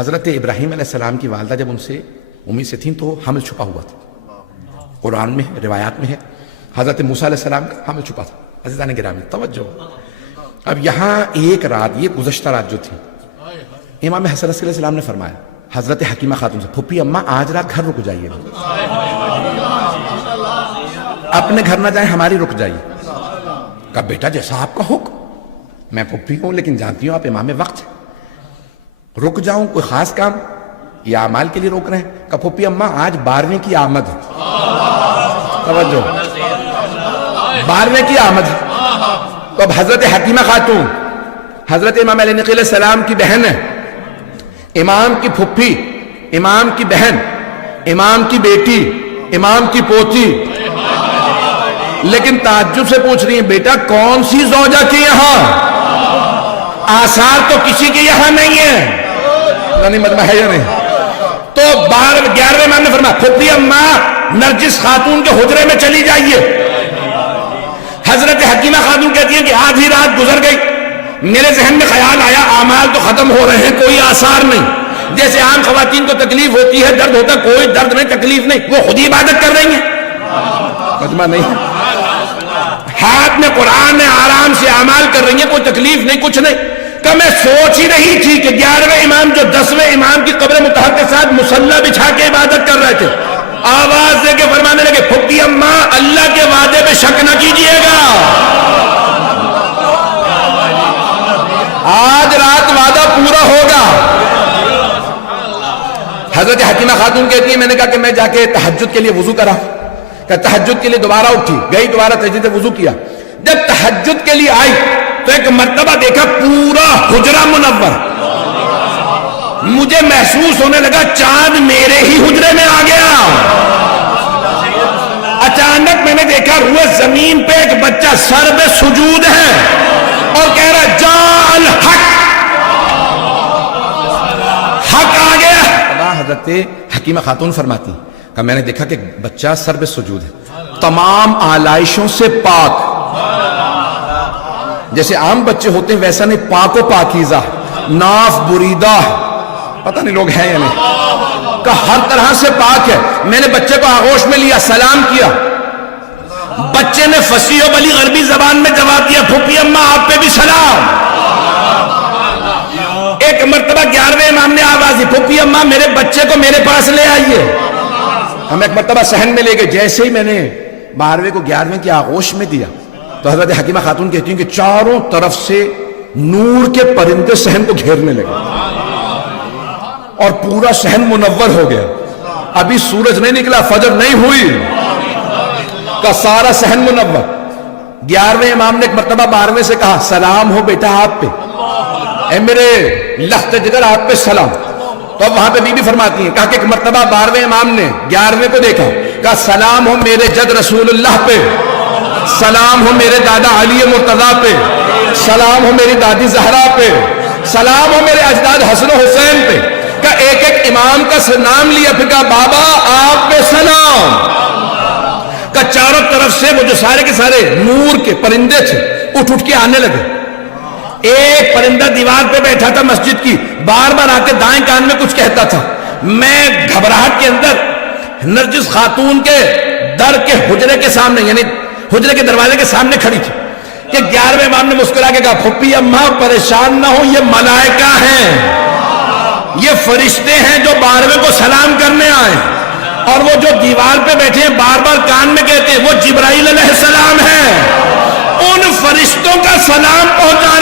حضرت ابراہیم علیہ السلام کی والدہ جب ان سے امید سے تھیں تو حمل چھپا ہوا تھا، قرآن میں ہے، روایات میں ہے۔ حضرت موسیٰ علیہ السلام کا حمل چھپا تھا۔ عزیزان گرامی توجہ، اب یہاں ایک رات، یہ گزشتہ رات جو تھی، امام حسن علیہ السلام نے فرمایا حضرت حکیمہ خاتون سے، پھپھی اماں آج رات گھر رک جائیے، اپنے گھر نہ جائیں، ہماری رک جائیے۔ کہا بیٹا جیسا آپ کا حکم، میں پھپھی ہوں لیکن جانتی ہوں آپ امام وقت ہیں، رک جاؤں کوئی خاص کام یا اعمال کے لیے روک رہے ہیں؟ کہا پھپھی اماں آج 12ویں کی آمد ہے، توجہ 12ویں کی آمد ہے۔ تو اب حضرت حکیمہ خاتون حضرت امام علیہ نقی علیہ السلام کی بہن ہے، امام کی پھپھی، امام کی بہن، امام کی بیٹی، امام کی پوتی، لیکن تعجب سے پوچھ رہی ہیں بیٹا کون سی زوجہ کی یہاں؟ آثار تو کسی کے یہاں نہیں ہے، مجمع ہے یا نہیں؟ تو 11ویں امام نے فرمایا پھپھی اماں نرجس خاتون کے حجرے میں چلی جائیے۔ حضرت حکیمہ خاتون کہتی ہیں کہ آدھی رات گزر گئی، میرے ذہن میں خیال آیا اعمال تو ختم ہو رہے ہیں، کوئی آثار نہیں، جیسے عام خواتین کو تکلیف ہوتی ہے، درد ہوتا ہے، کوئی درد نہیں، تکلیف نہیں، وہ خود ہی عبادت کر رہی ہیں، مجمع نہیں، ہاتھ میں قرآن ہے، آرام سے اعمال کر رہی ہیں، کوئی تکلیف نہیں، کچھ نہیں۔ کہ میں سوچ ہی رہی تھی کہ 11ویں امام جو 10ویں امام کی قبر مطہر کے ساتھ مصلی بچھا کے عبادت کر رہے تھے، آواز دے کے فرمانے لگے پھپھی اماں اللہ کے وعدے پہ شک نہ کیجئے گا، آج رات وعدہ پورا ہوگا۔ حضرت حکیمہ خاتون کہتی ہیں میں نے کہا کہ میں جا کے تہجد کے لیے وضو کرا، کہ تہجد کے لیے دوبارہ اٹھی، گئی دوبارہ تہجد وضو کیا، جب تہجد کے لیے آئی تو ایک مرتبہ دیکھا پورا حجرہ منور، مجھے محسوس ہونے لگا چاند میرے ہی حجرے میں آ گیا۔ اچانک میں نے دیکھا روئے زمین پہ ایک بچہ سر پہ سجود ہے اور کہہ رہا جاء الحق، حق آ گیا۔ حضرت حکیمہ خاتون فرماتی کہ میں نے دیکھا کہ بچہ سر پہ سجود ہے، تمام آلائشوں سے پاک، جیسے عام بچے ہوتے ہیں ویسا نہیں، پاک و پاکیزہ، ناف بریدہ، پتہ نہیں لوگ ہیں یا نہیں، کہ ہر طرح سے پاک ہے۔ میں نے بچے کو آغوش میں لیا، سلام کیا، بچے نے فصیح و بلیغ عربی زبان میں جواب دیا پھپھی اماں آپ پہ بھی سلام۔ ایک مرتبہ 11ویں امام نے آواز دی پھپھی اماں میرے بچے کو میرے پاس لے آئیے، ہم ایک مرتبہ صحن میں لے گئے، جیسے ہی میں نے 12ویں کو 11ویں کی آغوش میں دیا تو حضرت حکیمہ خاتون کہتی ہیں کہ چاروں طرف سے نور کے پرندے صحن کو گھیرنے لگے اور پورا صحن منور ہو گیا، ابھی سورج نہیں نکلا، فجر نہیں ہوئی کا سارا صحن منور۔ 11ویں امام نے ایک مرتبہ 12ویں سے کہا سلام ہو بیٹا آپ پہ، اے میرے لخت جگر آپ پہ سلام۔ تو اب وہاں پہ بی بی فرماتی ہیں کہا کہ ایک مرتبہ 12ویں امام نے 11ویں کو دیکھا، کہا سلام ہو میرے جد رسول اللہ پہ، سلام ہو میرے دادا علی مرتضیٰ پہ، سلام ہو میری دادی زہرا پہ، سلام ہو میرے اجداد حسن و حسین پہ، کہ ایک ایک امام کا نام لیا، پھر کہا بابا آپ پہ سلام، کہ چاروں طرف سے وہ جو سارے کے سارے نور کے پرندے تھے اٹھ اٹھ کے آنے لگے۔ ایک پرندہ دیوار پہ بیٹھا تھا مسجد کی، بار بار آ کے دائیں کان میں کچھ کہتا تھا، میں گھبراہٹ کے اندر نرجس خاتون کے در کے حجرے کے سامنے یعنی حجرے کے دروازے کے سامنے کھڑی تھی کہ 11ویں امام نے مسکرا کے کہا پھپھی اماں پریشان نہ ہو، یہ ملائکہ ہیں، یہ فرشتے ہیں جو 12ویں کو سلام کرنے آئے، اور وہ جو دیوار پہ بیٹھے ہیں بار بار کان میں کہتے ہیں وہ جبرائیل علیہ السلام ہیں، ان فرشتوں کا سلام پہنچانے